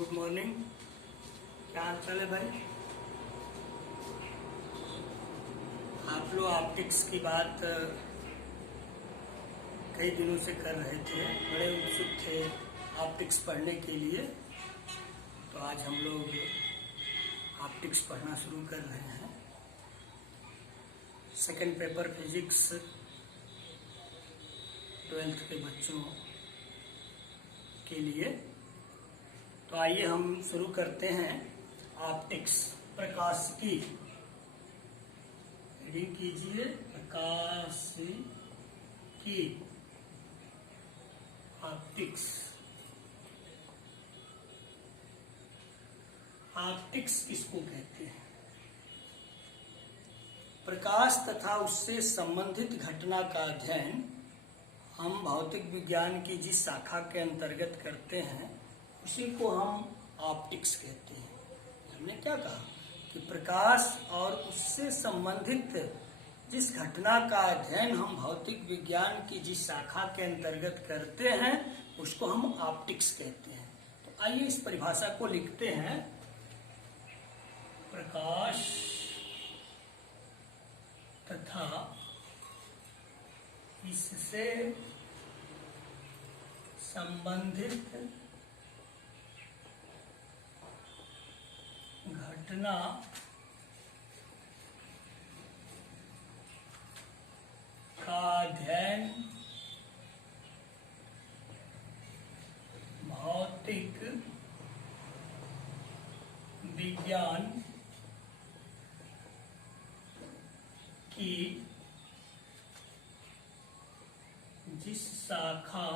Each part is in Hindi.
Good morning. क्या हाल चाल है भाई? आप लोग ऑप्टिक्स की बात कई दिनों से कर रहे थे, बड़े उत्सुक थे ऑप्टिक्स पढ़ने के लिए। तो आज हम लोग ऑप्टिक्स पढ़ना शुरू कर रहे हैं। सेकंड पेपर फिजिक्स 12th के बच्चों के लिए। तो आइए हम शुरू करते हैं ऑप्टिक्स। प्रकाशिकी रीडिंग कीजिए। प्रकाशिकी ऑप्टिक्स। ऑप्टिक्स किसको कहते हैं? प्रकाश तथा उससे संबंधित घटना का अध्ययन हम भौतिक विज्ञान की जिस शाखा के अंतर्गत करते हैं उसी को हम ऑप्टिक्स कहते हैं। हमने क्या कहा कि प्रकाश और उससे संबंधित जिस घटना का अध्ययन हम भौतिक विज्ञान की जिस शाखा के अंतर्गत करते हैं उसको हम ऑप्टिक्स कहते हैं। तो आइए इस परिभाषा को लिखते हैं। प्रकाश तथा इससे संबंधित घटना का अध्ययन भौतिक विज्ञान की जिस शाखा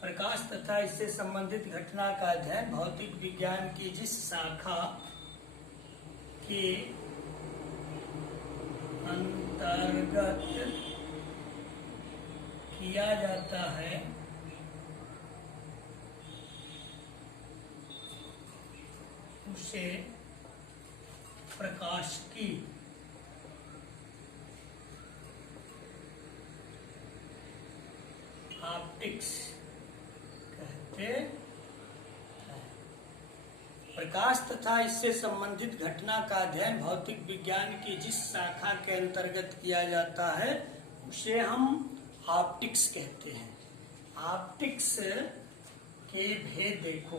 प्रकाश तथा इससे संबंधित घटना का अध्ययन भौतिक विज्ञान की जिस शाखा के अंतर्गत किया जाता है उसे प्रकाशिकी ऑप्टिक्स कहते हैं। प्रकाश तथा इससे संबंधित घटना का अध्ययन भौतिक विज्ञान की जिस शाखा के अंतर्गत किया जाता है उसे हम ऑप्टिक्स कहते हैं। ऑप्टिक्स के भेद देखो।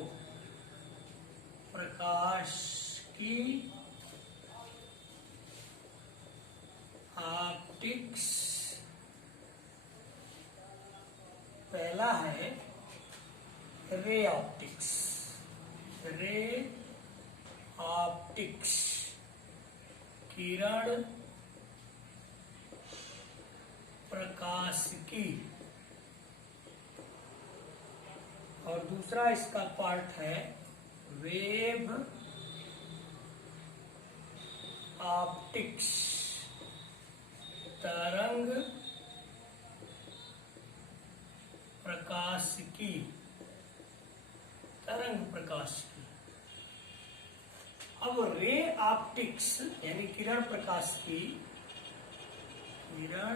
प्रकाश की ऑप्टिक्स पहला है रे ऑप्टिक्स। रे ऑप्टिक्स किरण प्रकाशिकी। और दूसरा इसका पार्ट है वेव ऑप्टिक्स तरंग प्रकाशिकी। तरंग प्रकाशिकी। अब रे ऑप्टिक्स यानी किरण प्रकाशिकी, किरण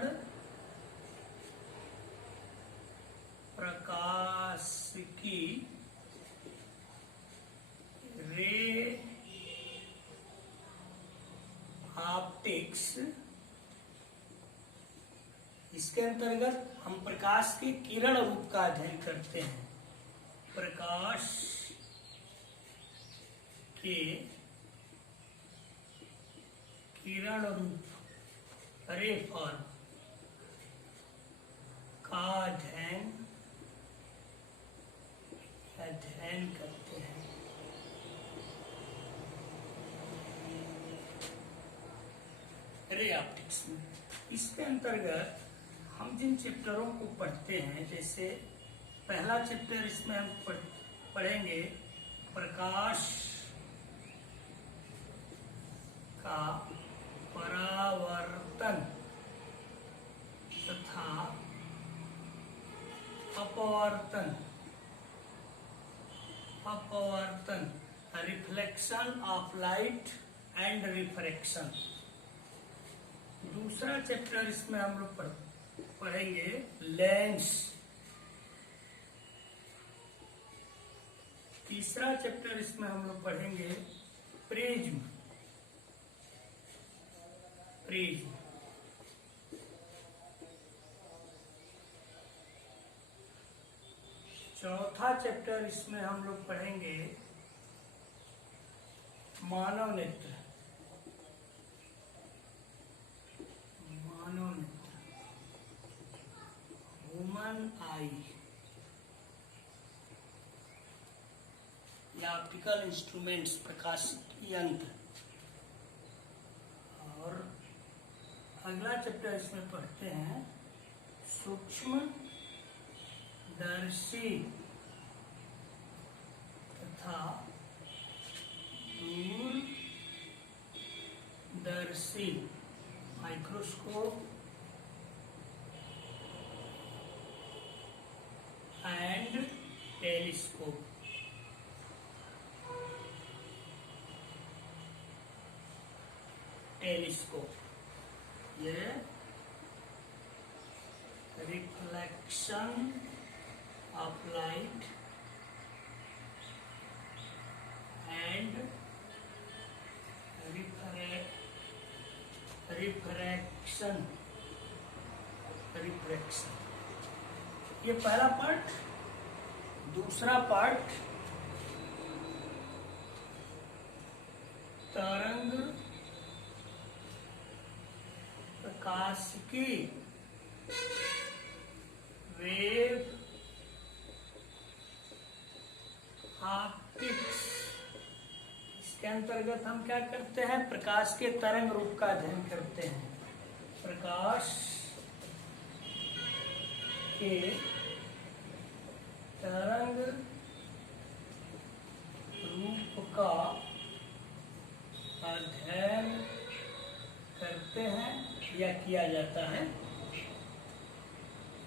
प्रकाशिकी रे ऑप्टिक्स, इसके अंतर्गत हम प्रकाश के किरण रूप का अध्ययन करते हैं। प्रकाश के किरण रूप रे फॉर्म का अध्ययन करते हैं। रे ऑप्टिक्स में इसके अंतर्गत हम जिन चैप्टरों को पढ़ते हैं, जैसे पहला चैप्टर इसमें हम पढ़ेंगे प्रकाश का परावर्तन तथा अपवर्तन। Reflection of light and refraction. दूसरा चैप्टर इसमें हम लोग पढ़ेंगे लेंस तीसरा चैप्टर इसमें हम लोग पढ़ेंगे प्रिज्म। प्रिज्म चौथा चैप्टर इसमें हम लोग पढ़ेंगे मानव नेत्र। मानव नेत्र, ह्यूमन आई, या ऑप्टिकल इंस्ट्रूमेंट्स, प्रकाशिक यंत्र। और अगला चैप्टर इसमें पढ़ते हैं सूक्ष्म दर्शी तथा दूरदर्शी, माइक्रोस्कोप एंड टेलीस्कोप। टेलीस्कोप ये reflection of light and refraction. ये पहला पार्ट। दूसरा पार्ट तरंग प्रकाशिकी, वेव ऑप्टिक्स। इसके अंतर्गत हम क्या करते हैं? प्रकाश के तरंग रूप का अध्ययन करते हैं। प्रकाश के तरंग रूप का अध्ययन करते हैं या किया जाता है।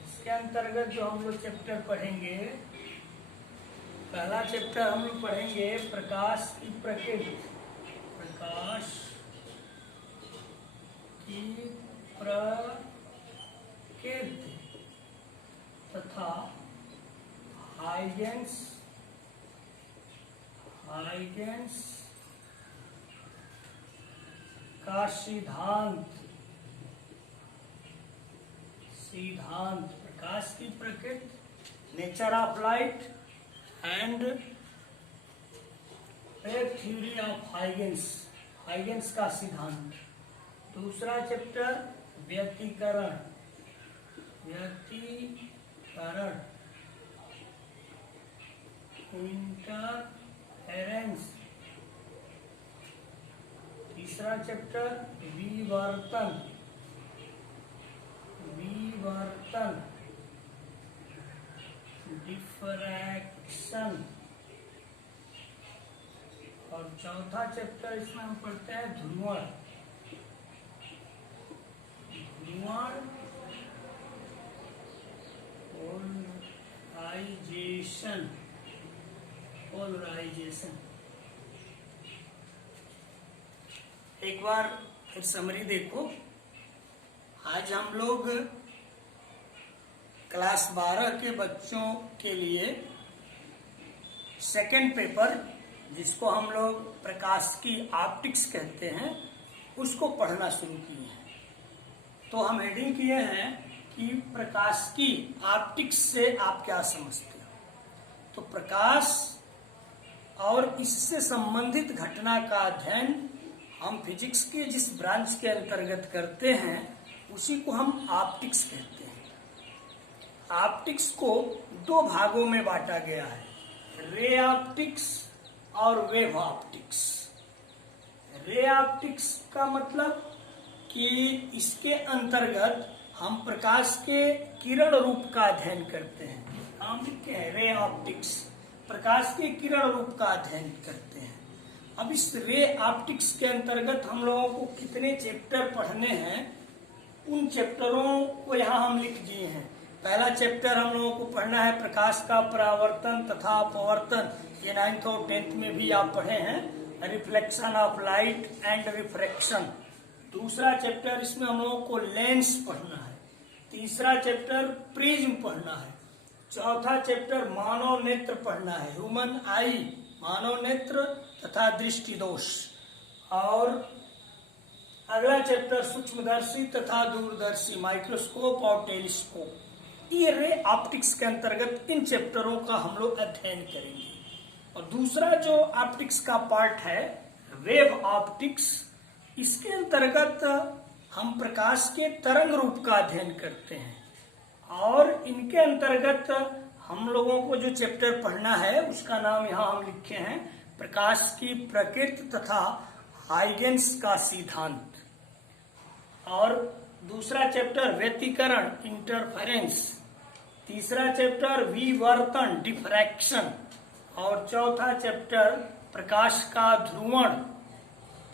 इसके अंतर्गत जो हम लोग चैप्टर पढ़ेंगे, पहला चैप्टर हम लोग पढ़ेंगे प्रकाश की प्रकृति। प्रकाश की प्रकृति तथा हाइजेंस का सिद्धांत। प्रकाश की प्रकृति, nature of light and theory of Huygens का सिद्धांत। दूसरा चैप्टर व्यतिकरण। इंटरफेरेंस। तीसरा चैप्टर विवर्तन। डिफ्रैक्शन। और चौथा चैप्टर इसमें हम पढ़ते हैं ध्रुवण। पोलराइजेशन। एक बार फिर समरी देखो। आज हम लोग क्लास 12 के बच्चों के लिए सेकंड पेपर, जिसको हम लोग प्रकाश की ऑप्टिक्स कहते हैं, उसको पढ़ना शुरू किए हैं। तो हम हेडिंग किए हैं कि प्रकाश की ऑप्टिक्स से आप क्या समझते हो। तो प्रकाश और इससे संबंधित घटना का अध्ययन हम फिजिक्स के जिस ब्रांच के अंतर्गत करते हैं उसी को हम ऑप्टिक्स कहते हैं। ऑप्टिक्स को दो भागों में बांटा गया है, रे ऑप्टिक्स और वेव ऑप्टिक्स। रे ऑप्टिक्स का मतलब कि इसके अंतर्गत हम प्रकाश के किरण रूप का अध्ययन करते हैं। हम लिखते हैं रे ऑप्टिक्स, प्रकाश के किरण रूप का अध्ययन करते हैं। अब इस रे ऑप्टिक्स के अंतर्गत हम लोगों को कितने चैप्टर पढ़ने हैं, उन चैप्टरों को यहाँ हम लिख दिए हैं। पहला चैप्टर हम लोगों को पढ़ना है प्रकाश का परावर्तन तथा अपवर्तन। ये 9th और 10th में भी आप पढ़े हैं, reflection of light and refraction. दूसरा चैप्टर इसमें हम लोगों को लेंस पढ़ना है। तीसरा चैप्टर प्रिज्म पढ़ना है। चौथा चैप्टर मानव नेत्र पढ़ना है, ह्यूमन आई। मानव नेत्र तथा दृष्टि दोष। और अगला चैप्टर सूक्ष्मदर्शी तथा दूरदर्शी, माइक्रोस्कोप और टेलीस्कोप। ये रे ऑप्टिक्स के अंतर्गत इन चैप्टरों का हम लोग अध्ययन करेंगे। और दूसरा जो ऑप्टिक्स का पार्ट है वेव ऑप्टिक्स, इसके अंतर्गत हम प्रकाश के तरंग रूप का अध्ययन करते हैं। और इनके अंतर्गत हम लोगों को जो चैप्टर पढ़ना है उसका नाम यहाँ हम लिखे हैं, प्रकाश की प्रकृति तथा हाइगेंस का सिद्धांत। और दूसरा चैप्टर व्यतिकरण इंटरफेरेंस, तीसरा चैप्टर विवर्तन डिफ्रैक्शन, और चौथा चैप्टर प्रकाश का ध्रुवण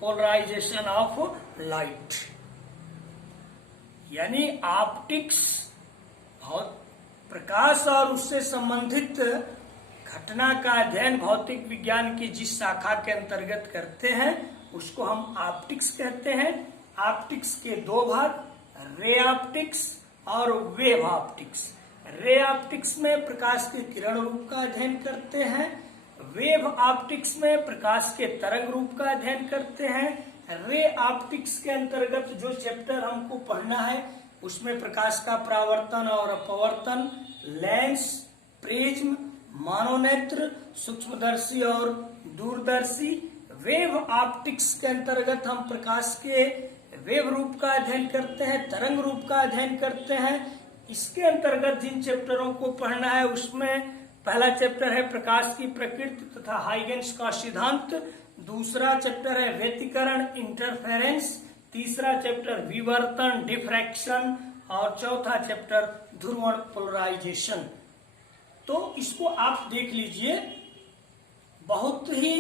पोलराइजेशन ऑफ लाइट। यानी ऑप्टिक्स बहुत प्रकाश और उससे संबंधित घटना का अध्ययन भौतिक विज्ञान की जिस शाखा के अंतर्गत करते हैं उसको हम ऑप्टिक्स कहते हैं। ऑप्टिक्स के दो भाग, रे ऑप्टिक्स और वेव ऑप्टिक्स। रे ऑप्टिक्स में प्रकाश के किरण रूप का अध्ययन करते हैं, वेव ऑप्टिक्स में प्रकाश के तरंग रूप का अध्ययन करते हैं। रे ऑप्टिक्स के अंतर्गत जो चैप्टर हमको पढ़ना है उसमें प्रकाश का परावर्तन और अपवर्तन, लेंस, प्रिज्म, मानोनेत्र, सूक्ष्मदर्शी और दूरदर्शी। वेव ऑप्टिक्स के अंतर्गत हम प्रकाश के वेव रूप का अध्ययन करते हैं, तरंग रूप का अध्ययन करते हैं। इसके अंतर्गत जिन चैप्टरों को पढ़ना है उसमें पहला चैप्टर है प्रकाश की प्रकृति तथा हाइगेंस का सिद्धांत, दूसरा चैप्टर है व्यतिकरण इंटरफेरेंस, तीसरा चैप्टर विवर्तन डिफ्रैक्शन और चौथा चैप्टर ध्रुवण पोलराइजेशन। तो इसको आप देख लीजिए, बहुत ही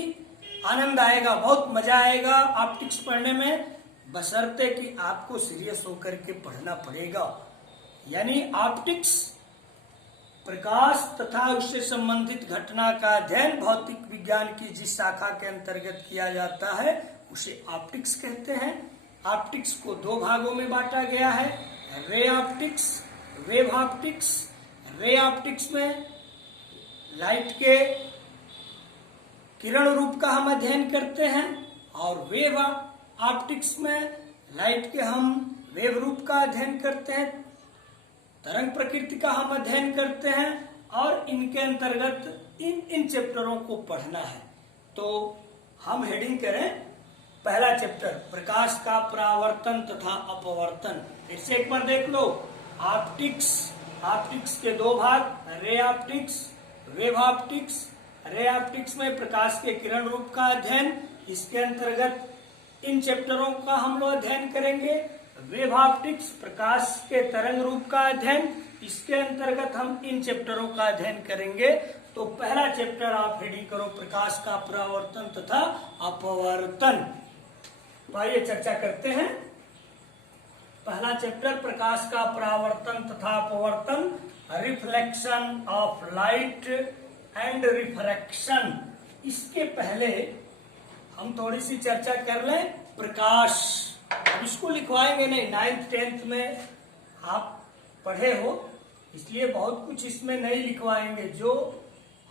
आनंद आएगा, बहुत मजा आएगा ऑप्टिक्स पढ़ने में, बशर्ते कि आपको सीरियस होकर के पढ़ना पड़ेगा। यानी ऑप्टिक्स प्रकाश तथा उससे संबंधित घटना का अध्ययन भौतिक विज्ञान की जिस शाखा के अंतर्गत किया जाता है उसे ऑप्टिक्स कहते हैं। ऑप्टिक्स को दो भागों में बांटा गया है, ray optics, wave optics. Ray optics में लाइट के किरण रूप का हम अध्ययन करते हैं और वेव ऑप्टिक्स में लाइट के हम वेव रूप का अध्ययन करते हैं, तरंग प्रकृति का हम अध्ययन करते हैं। और इनके अंतर्गत इन चैप्टरों को पढ़ना है। तो हम हेडिंग करें पहला चैप्टर प्रकाश का परावर्तन तथा अपवर्तन। फिर से एक बार देख लो, ऑप्टिक्स, ऑप्टिक्स के दो भाग, ray optics, wave optics. Ray optics में प्रकाश के किरण रूप का अध्ययन, इसके अंतर्गत इन चैप्टरों का हम लोग अध्ययन करेंगे। वेव ऑप्टिक्स प्रकाश के तरंग रूप का अध्ययन, इसके अंतर्गत हम इन चैप्टरों का अध्ययन करेंगे। तो पहला चैप्टर आप हेडिंग करो प्रकाश का परावर्तन तथा अपवर्तन। तो आइए चर्चा करते हैं। पहला चैप्टर प्रकाश का परावर्तन तथा अपवर्तन, reflection of light and refraction. इसके पहले हम थोड़ी सी चर्चा कर लें प्रकाश। अब इसको लिखवाएंगे नहीं, 9th 10th में आप पढ़े हो, इसलिए बहुत कुछ इसमें नहीं लिखवाएंगे। जो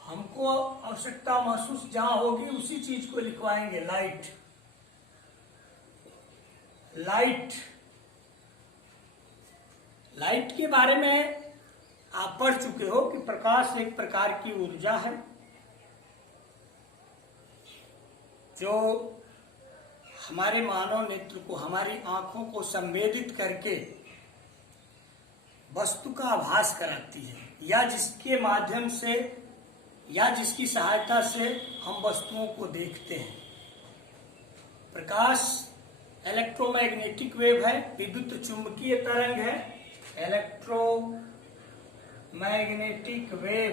हमको आवश्यकता महसूस जहां होगी उसी चीज को लिखवाएंगे। लाइट, लाइट, लाइट के बारे में आप पढ़ चुके हो कि प्रकाश एक प्रकार की ऊर्जा है जो हमारे मानव नेत्र को, हमारी आंखों को संवेदित करके वस्तु का आभास कराती है, या जिसके माध्यम से या जिसकी सहायता से हम वस्तुओं को देखते हैं। प्रकाश इलेक्ट्रोमैग्नेटिक वेव है, विद्युत चुंबकीय तरंग है। इलेक्ट्रोमैग्नेटिक वेव,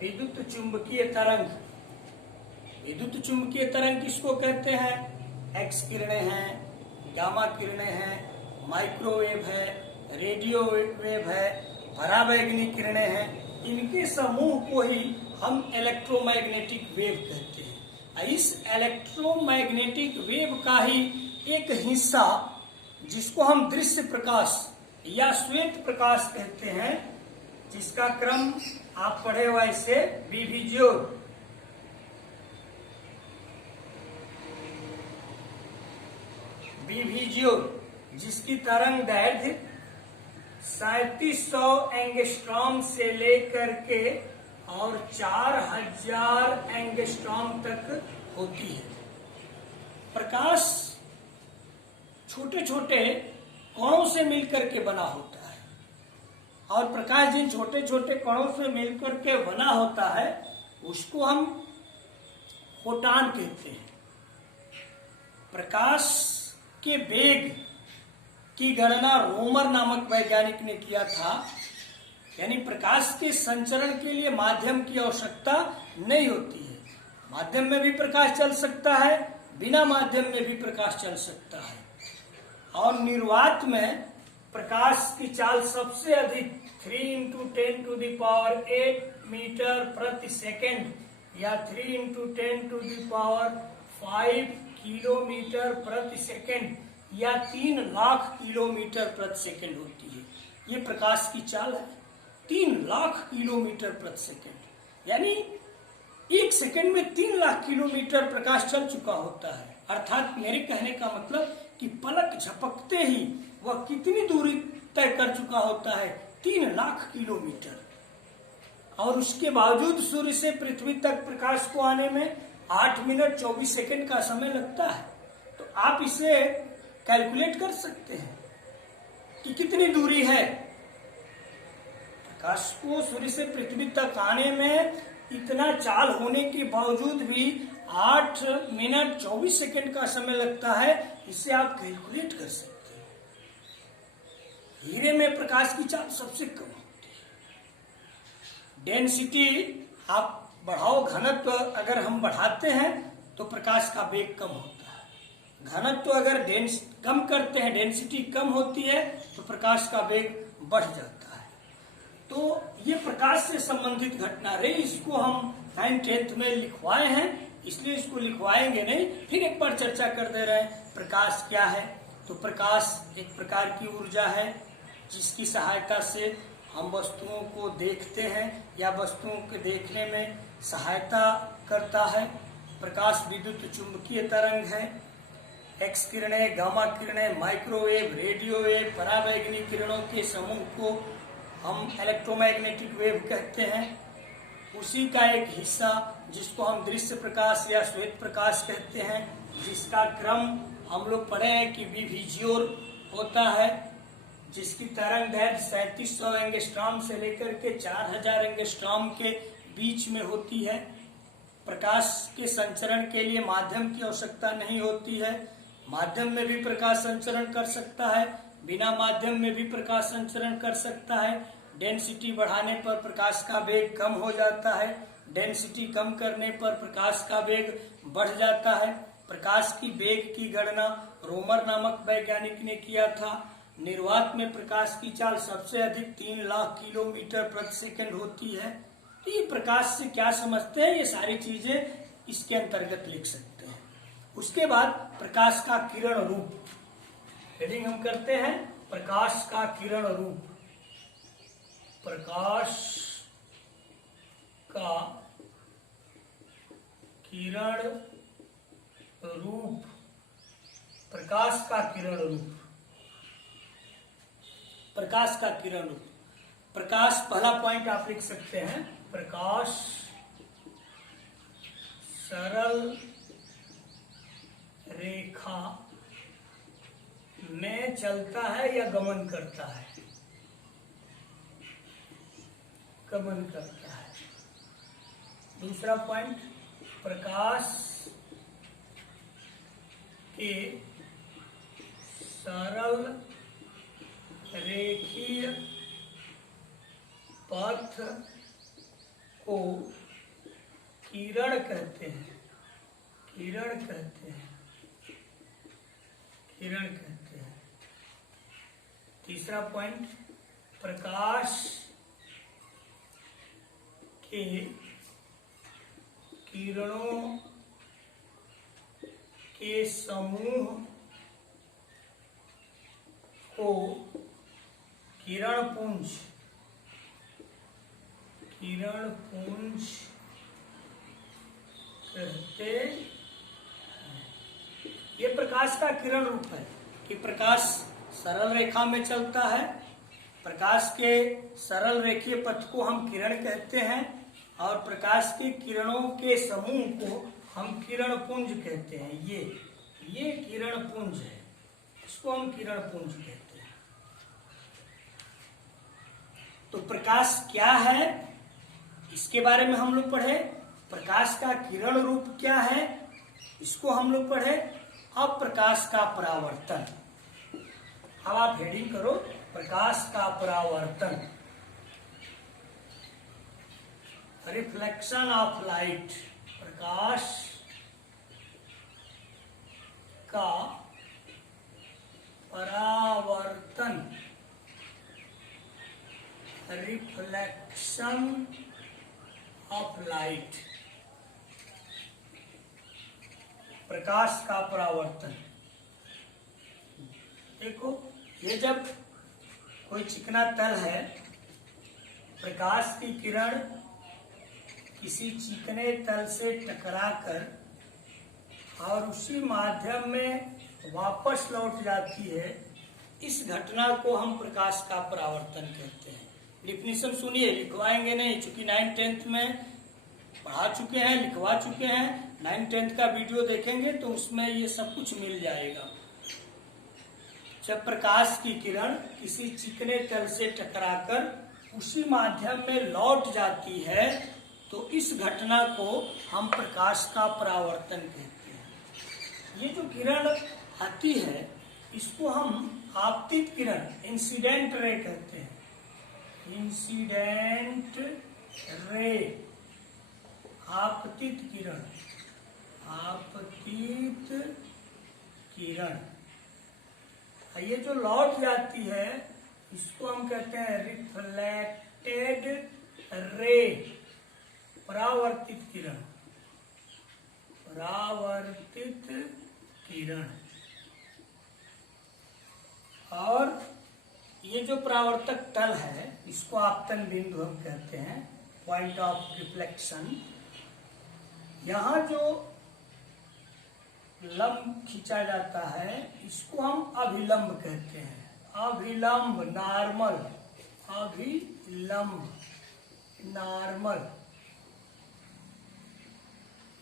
विद्युत चुंबकीय तरंग। विद्युत चुंबकीय तरंग किसको कहते हैं? एक्स किरणें हैं, गामा किरणें हैं, माइक्रोवेव है, रेडियो वेव है, पराबैंगनी किरणें हैं। इनके समूह को ही हम इलेक्ट्रोमैग्नेटिक वेव कहते हैं। इस इलेक्ट्रोमैग्नेटिक वेव का ही एक हिस्सा जिसको हम दृश्य प्रकाश या श्वेत प्रकाश कहते हैं, जिसका क्रम आप पढ़े हुए से विभिज्योर, विभिजियोर, जिसकी तरंग दैर्घ्य 3700 एंगस्ट्रॉम से लेकर के और 4000 एंगस्ट्रॉम तक होती है। प्रकाश छोटे छोटे कणों से मिलकर के बना होता है, और प्रकाश जिन छोटे छोटे कणों से मिलकर के बना होता है उसको हम फोटॉन कहते हैं। प्रकाश के वेग की गणना रोमर नामक वैज्ञानिक ने किया था, यानी प्रकाश के संचरण के लिए माध्यम की आवश्यकता नहीं होती है। माध्यम में भी प्रकाश चल सकता है, बिना माध्यम में भी प्रकाश चल सकता है। और निर्वात में प्रकाश की चाल सबसे अधिक 3 × 10⁸ मीटर प्रति सेकेंड या 3 × 10⁵ किलोमीटर प्रति सेकेंड या 3 लाख किलोमीटर प्रति सेकेंड होती है। ये प्रकाश की चाल है, 3 लाख किलोमीटर प्रति सेकेंड, यानी एक सेकेंड में 3 लाख किलोमीटर प्रकाश चल चुका होता है। अर्थात मेरे कहने का मतलब कि पलक झपकते ही वह कितनी दूरी तय कर चुका होता है, 3 लाख किलोमीटर। और उसके बावजूद सूर्य से पृथ्वी तक प्रकाश को आने में 8 मिनट 24 सेकंड का समय लगता है। तो आप इसे कैलकुलेट कर सकते हैं कि कितनी दूरी है। प्रकाश को सूर्य से पृथ्वी तक आने में इतना चाल होने के बावजूद भी 8 मिनट 24 सेकंड का समय लगता है। इसे आप कैलकुलेट कर सकते हैं। हीरे में प्रकाश की चाल सबसे कम होती है। डेंसिटी आप बढ़ाओ, घनत्व अगर हम बढ़ाते हैं तो प्रकाश का वेग कम होता है। घनत्व अगर कम करते हैं, डेंसिटी कम होती है, तो प्रकाश का वेग बढ़ जाता है। तो ये प्रकाश से संबंधित घटना रही। इसको हम 9th 10th में लिखवाए हैं, इसलिए इसको लिखवाएंगे नहीं। फिर एक बार चर्चा कर दे रहे हैं प्रकाश क्या है। तो प्रकाश एक प्रकार की ऊर्जा है जिसकी सहायता से हम वस्तुओं को देखते हैं या वस्तुओं के देखने में सहायता करता है। प्रकाश विद्युत चुंबकीय तरंग है। एक्स किरणें, गामा किरणें, माइक्रोवेव, रेडियो वेव, पराबैंगनी किरणों के समूह को हम इलेक्ट्रोमैग्नेटिक वेव कहते हैं। उसी का एक हिस्सा जिसको हम दृश्य प्रकाश या श्वेत प्रकाश कहते हैं, जिसका क्रम हम लोग पढ़े हैं कि विभिजियोर होता है, जिसकी तरंग दैर्घ्य 3700 एंगस्ट्रॉम से लेकर के 4000 एंगस्ट्रॉम के बीच में होती है। प्रकाश के संचरण के लिए माध्यम की आवश्यकता नहीं होती है। माध्यम में भी प्रकाश संचरण कर सकता है, बिना माध्यम में भी प्रकाश संचरण कर सकता है। डेंसिटी बढ़ाने पर प्रकाश का वेग कम हो जाता है, डेंसिटी कम करने पर प्रकाश का वेग बढ़ जाता है। प्रकाश की वेग की गणना रोमर नामक वैज्ञानिक ने किया था। निर्वात में प्रकाश की चाल सबसे अधिक 3 लाख किलोमीटर प्रति सेकंड होती है। तो ये प्रकाश से क्या समझते हैं, ये सारी चीजें इसके अंतर्गत लिख सकते हैं। उसके बाद प्रकाश का किरण रूप, हेडिंग हम करते हैं प्रकाश का किरण रूप। प्रकाश का किरण रूप, प्रकाश का किरण रूप, प्रकाश का किरण रूप। प्रकाश, पहला पॉइंट आप लिख सकते हैं, प्रकाश सरल रेखा में चलता है या गमन करता है? गमन करता है। दूसरा पॉइंट, प्रकाश के सरल रेखीय पथ को किरण कहते हैं। किरण कहते हैं, किरण कहते हैं। तीसरा पॉइंट, प्रकाश के किरणों के समूह को किरण पुंज, किरण पुंज कहते हैं। ये प्रकाश का किरण रूप है। कि प्रकाश सरल रेखा में चलता है। प्रकाश के सरल रेखीय पथ को हम किरण कहते हैं और प्रकाश के किरणों के समूह को हम किरण पुंज कहते हैं। ये किरण पुंज है, इसको हम किरण पुंज कहते हैं। तो प्रकाश क्या है, इसके बारे में हम लोग पढ़े। प्रकाश का किरण रूप क्या है, इसको हम लोग पढ़े। अब प्रकाश का परावर्तन, अब आप हेडिंग करो प्रकाश का परावर्तन, रिफ्लेक्शन ऑफ लाइट। प्रकाश का परावर्तन, रिफ्लेक्शन ऑफ लाइट। प्रकाश का परावर्तन, देखो ये जब कोई चिकना तल है, प्रकाश की किरण किसी चिकने तल से टकराकर और उसी माध्यम में वापस लौट जाती है, इस घटना को हम प्रकाश का परावर्तन कहते हैं। डिफिनीशन सुनिए, लिखवाएंगे नहीं, चूंकि 9th 10th में पढ़ा चुके हैं, लिखवा चुके हैं। 9th 10th का वीडियो देखेंगे तो उसमें ये सब कुछ मिल जाएगा। जब प्रकाश की किरण किसी चिकने तल से टकराकर उसी माध्यम में लौट जाती है तो इस घटना को हम प्रकाश का परावर्तन कहते हैं। ये जो किरण आती है इसको हम आपतित किरण, इंसिडेंट रे कहते हैं। इंसिडेंट रे, आपतित किरण, आपतित किरण। ये जो लौट जाती है इसको हम कहते हैं रिफ्लेक्टेड रे, परावर्तित किरण, परावर्तित किरण। और ये जो परावर्तक तल है इसको आपतन बिंदु हम कहते हैं, पॉइंट ऑफ रिफ्लेक्शन। यहाँ जो लंब खींचा जाता है इसको हम अभिलंब कहते हैं। अभिलंब, नॉर्मल, अभिलंब, नॉर्मल,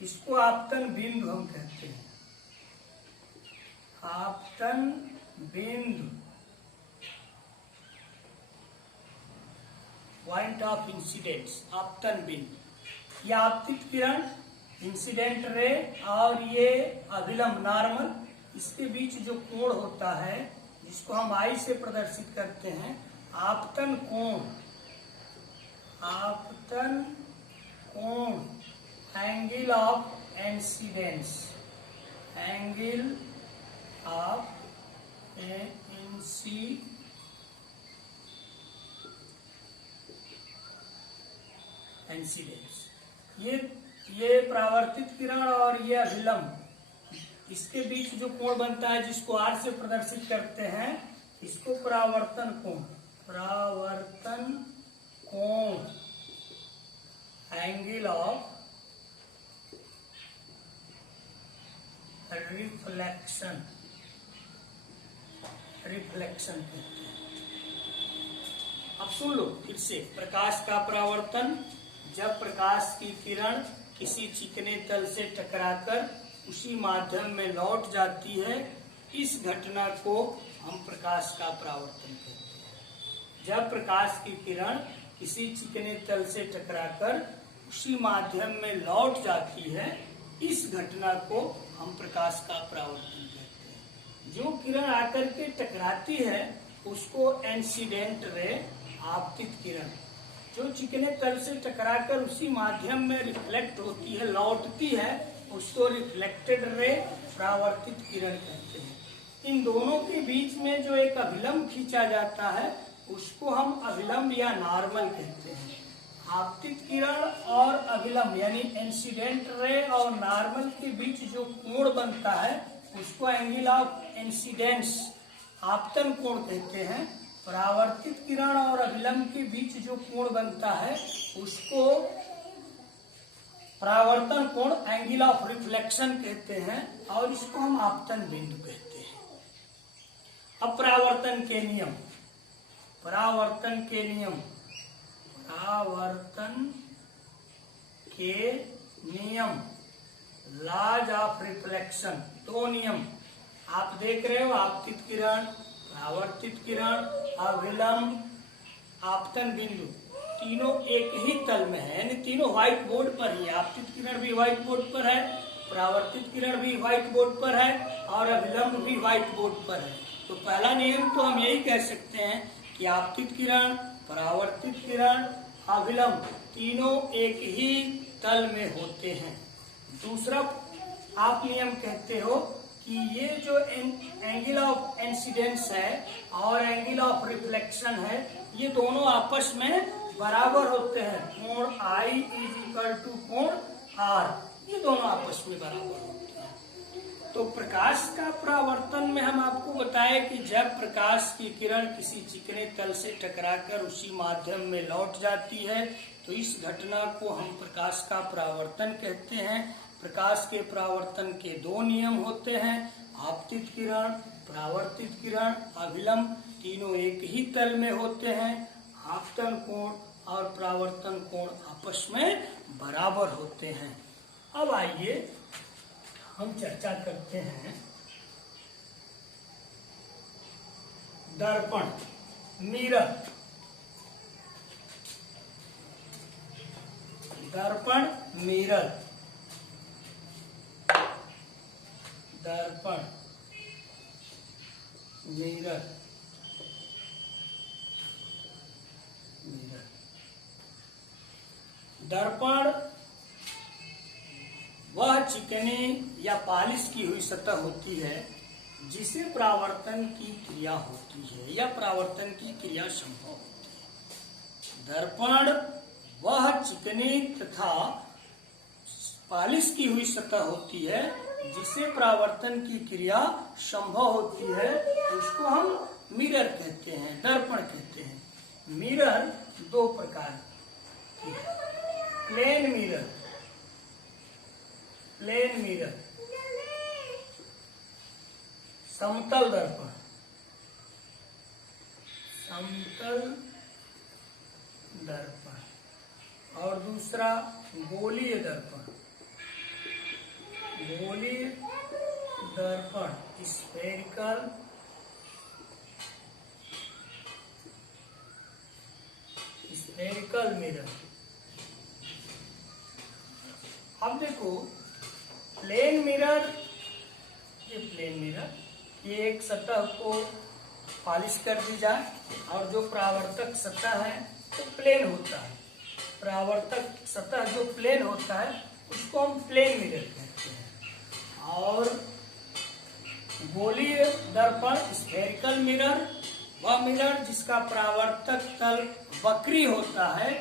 इसको आपतन बिंदु हम कहते हैं। आपतन बिंदु, पॉइंट ऑफ इंसिडेंस, आपतन बिंदु। यह आपतित किरण, इंसिडेंट रे और ये अभिलंब, नॉर्मल, इसके बीच जो कोण होता है जिसको हम आई से प्रदर्शित करते हैं, आपतन कोण, आपतन कोण, angle of incidence, angle of incidence. ये परावर्तित किरण और ये अभिलंब, इसके बीच जो कोण बनता है जिसको आर से प्रदर्शित करते हैं, इसको परावर्तन कोण, परावर्तन कोण, एंगल ऑफ रिफ्लेक्शन, रिफ्लेक्शन कहते हैं। अब सुन लो फिर से, प्रकाश का परावर्तन, जब प्रकाश की किरण किसी चिकने तल से टकराकर उसी माध्यम में लौट जाती है, इस घटना को हम प्रकाश का परावर्तन कहते हैं। जब प्रकाश की किरण किसी चिकने तल से टकराकर उसी माध्यम में लौट जाती है, इस घटना को हम प्रकाश का परावर्तन कहते हैं। जो किरण आकर के टकराती है उसको इंसिडेंट रे, आपतित किरण, जो चिकने तल से टकराकर उसी माध्यम में रिफ्लेक्ट होती है, लौटती है, उसको रिफ्लेक्टेड रे, परावर्तित किरण कहते हैं। इन दोनों के बीच में जो एक अभिलंब खींचा जाता है उसको हम अभिलंब या नॉर्मल कहते हैं। आपतित किरण और अभिलंब यानी इंसिडेंट रे और नॉर्मल के बीच जो कोण बनता है उसको एंगल ऑफ इंसिडेंस, आपतन कोण कहते हैं। परावर्तित किरण और अभिलंब के बीच जो कोण बनता है उसको परावर्तन कोण, एंगल ऑफ रिफ्लेक्शन कहते हैं और इसको हम आपतन बिंदु कहते हैं। अब परावर्तन के नियम, परावर्तन के नियम, परावर्तन के नियम, लॉज ऑफ रिफ्लेक्शन, दो नियम आप देख रहे हो, आपतित किरण, परावर्तित किरण, अविलंब, आपतन बिंदु, तीनों एक ही तल में है, यानी तीनों व्हाइट बोर्ड पर ही। आपतित किरण भी व्हाइट बोर्ड पर है, परावर्तित किरण भी व्हाइट बोर्ड पर है और अविलंब भी व्हाइट बोर्ड पर है। तो पहला नियम तो हम यही कह सकते हैं कि आपतित किरण, परावर्तित किरण, अविलंब तीनों एक ही तल में होते हैं। दूसरा आप नियम कहते हो कि ये जो एंगल ऑफ इंसिडेंस है और एंगल ऑफ रिफ्लेक्शन है, ये दोनों आपस में बराबर होते हैं। कोण I = कोण R, ये दोनों आपस में बराबर होते हैं। तो प्रकाश का परावर्तन में हम आपको बताए कि जब प्रकाश की किरण किसी चिकने तल से टकराकर उसी माध्यम में लौट जाती है तो इस घटना को हम प्रकाश का परावर्तन कहते हैं। प्रकाश के परावर्तन के दो नियम होते हैं, आपतित किरण, परावर्तित किरण, अविलंब तीनों एक ही तल में होते हैं। आपतन कोण और परावर्तन कोण आपस में बराबर होते हैं। अब आइए हम चर्चा करते हैं दर्पण, मिरर। दर्पण, मिरर, दर्पण, मिरर, मिरर। दर्पण वह चिकनी या पालिश की हुई सतह होती है जिसे परावर्तन की क्रिया होती है या परावर्तन की क्रिया संभव होती है। दर्पण वह चिकनी तथा पालिश की हुई सतह होती है जिसे परावर्तन की क्रिया संभव होती है, उसको हम मिरर कहते हैं, दर्पण कहते हैं। मिरर दो प्रकार की है, प्लेन मिरर, प्लेन मिरर, समतल दर्पण, समतल दर्पण, और दूसरा गोलीय दर्पण, गोलीय दर्पण, स्फेरिकल, स्फेरिकल मिरर। अब देखो प्लेन मिरर, ये प्लेन मिरर, ये एक सतह को पॉलिश कर दी जाए और जो परावर्तक सतह है वो प्लेन होता है। परावर्तक सतह जो प्लेन होता है उसको हम प्लेन मिरर कहते हैं। और गोलीय दर्पण, स्फेरिकल मिरर, वह मिरर जिसका परावर्तक तल वक्री होता है,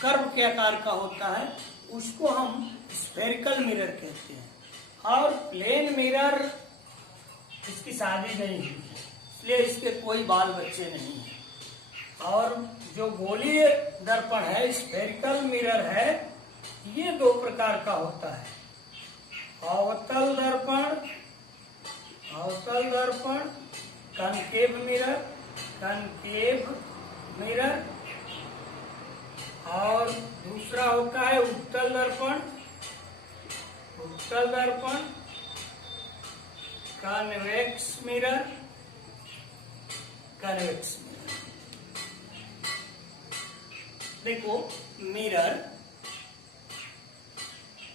कर्व के आकार का होता है, उसको हम स्फेरिकल मिरर कहते हैं। और प्लेन मिरर, इसकी शादी नहीं हुई है इसलिए इसके कोई बाल बच्चे नहीं है। और जो गोलीय दर्पण है, स्फेरिकल मिरर है, ये दो प्रकार का होता है, अवतल दर्पण, अवतल दर्पण, कनकेव मिरर, कनकेव मिरर, और दूसरा होता है उत्तल दर्पण, उत्तल दर्पण, कन्वेक्स मिरर, कन्वेक्स मिरर। देखो मिरर,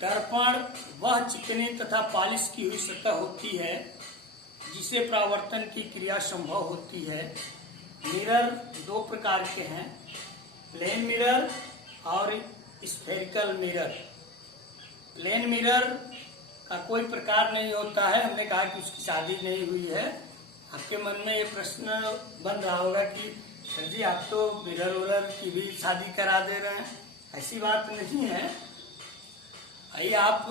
दर्पण वह चिकनी तथा पॉलिश की हुई सतह होती है जिसे परावर्तन की क्रिया संभव होती है। मिरर दो प्रकार के हैं, प्लेन मिरर और स्फेरिकल मिरर। प्लेन मिरर का कोई प्रकार नहीं होता है, हमने कहा कि उसकी शादी नहीं हुई है। आपके मन में ये प्रश्न बन रहा होगा कि सर जी आप तो मिरर उरर की भी शादी करा दे रहे हैं, ऐसी बात नहीं है। भाई आप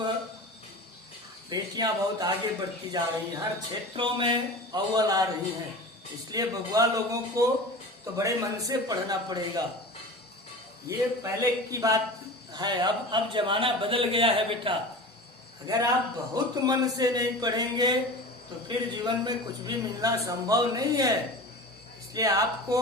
बेटियां बहुत आगे बढ़ती जा रही हैं, हर क्षेत्रों में अव्वल आ रही हैं, इसलिए बबुआ लोगों को तो बड़े मन से पढ़ना पड़ेगा। ये पहले की बात है, अब जमाना बदल गया है बेटा। अगर आप बहुत मन से नहीं पढ़ेंगे तो फिर जीवन में कुछ भी मिलना संभव नहीं है। इसलिए आपको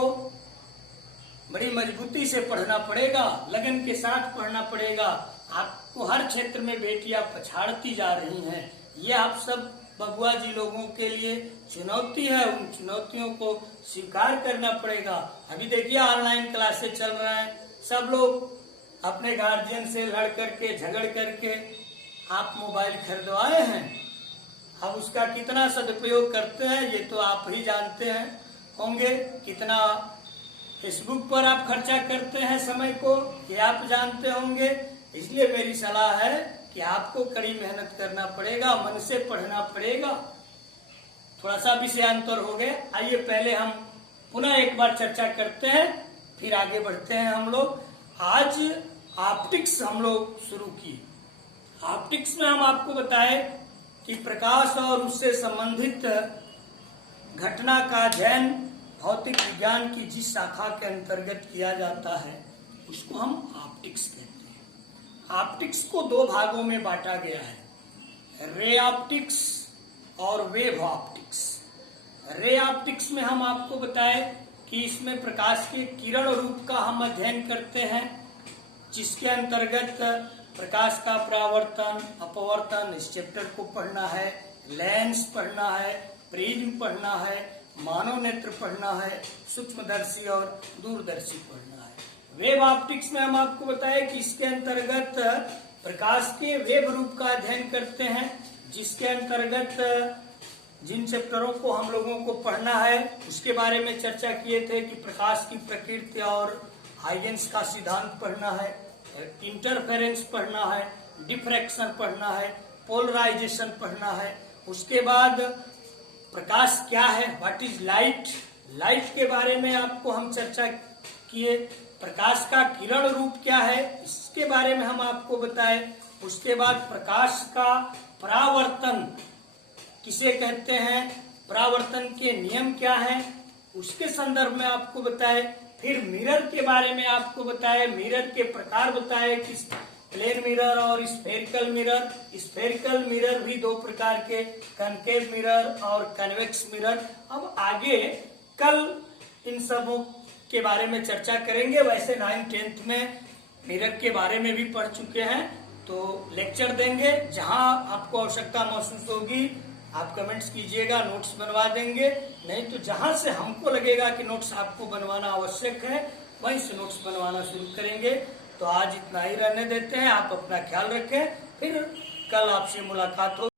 बड़ी मजबूती से पढ़ना पड़ेगा, लगन के साथ पढ़ना पड़ेगा। आपको हर क्षेत्र में बेटियां पछाड़ती जा रही हैं। ये आप सब बबुआ जी लोगों के लिए चुनौती है, उन चुनौतियों को स्वीकार करना पड़ेगा। अभी देखिए ऑनलाइन क्लासेस चल रहे हैं, सब लोग अपने गार्जियन से लड़ करके झगड़ करके आप मोबाइल खरीदवाए हैं। अब उसका कितना सदुपयोग करते हैं ये तो आप ही जानते हैं होंगे। कितना फेसबुक पर आप खर्चा करते हैं समय को, ये आप जानते होंगे। इसलिए मेरी सलाह है कि आपको कड़ी मेहनत करना पड़ेगा, मन से पढ़ना पड़ेगा। थोड़ा सा विषयांतर हो गया, आइए पहले हम पुनः एक बार चर्चा करते हैं, फिर आगे बढ़ते हैं हम लोग। आज ऑप्टिक्स हम लोग शुरू किए। ऑप्टिक्स में हम आपको बताए कि प्रकाश और उससे संबंधित घटना का अध्ययन भौतिक विज्ञान की जिस शाखा के अंतर्गत किया जाता है उसको हम ऑप्टिक्स कहते हैं। ऑप्टिक्स को दो भागों में बांटा गया है, रे ऑप्टिक्स और वेव ऑप्टिक्स। रे ऑप्टिक्स में हम आपको बताए कि इसमें प्रकाश के किरण रूप का हम अध्ययन करते हैं, जिसके अंतर्गत प्रकाश का परावर्तन, अपवर्तन, इस चैप्टर को पढ़ना है, लेंस पढ़ना है, प्रिज्म पढ़ना है, मानव नेत्र पढ़ना है, सूक्ष्मदर्शी और दूरदर्शी पढ़ना है। वेव ऑप्टिक्स में हम आपको बताए कि इसके अंतर्गत प्रकाश के वेव रूप का अध्ययन करते हैं, जिसके अंतर्गत जिन चैप्टरों को हम लोगों को पढ़ना है उसके बारे में चर्चा किए थे कि प्रकाश की प्रकृति और हाइगेंस का सिद्धांत पढ़ना है, इंटरफेरेंस पढ़ना है, डिफ्रैक्शन पढ़ना है, पोलराइजेशन पढ़ना है। उसके बाद प्रकाश क्या है, व्हाट इज लाइट, लाइट के बारे में आपको हम चर्चा किए। प्रकाश का किरण रूप क्या है इसके बारे में हम आपको बताए। उसके बाद प्रकाश का परावर्तन किसे कहते हैं, परावर्तन के नियम क्या हैं उसके संदर्भ में आपको बताए। फिर मिरर के बारे में आपको बताए, मिरर के प्रकार बताए कि प्लेन मिरर और स्फेरिकल मिरर। स्फेरिकल मिरर भी दो प्रकार के, कनकेव मिरर और कन्वेक्स मिरर। अब आगे कल इन सबों के बारे में चर्चा करेंगे। वैसे 9th 10th में मिरर के बारे में भी पढ़ चुके हैं, तो लेक्चर देंगे। जहां आपको आवश्यकता महसूस होगी आप कमेंट्स कीजिएगा, नोट्स बनवा देंगे। नहीं तो जहां से हमको लगेगा कि नोट्स आपको बनवाना आवश्यक है वहीं से नोट्स बनवाना शुरू करेंगे। तो आज इतना ही रहने देते हैं, आप अपना ख्याल रखें, फिर कल आपसे मुलाकात हो।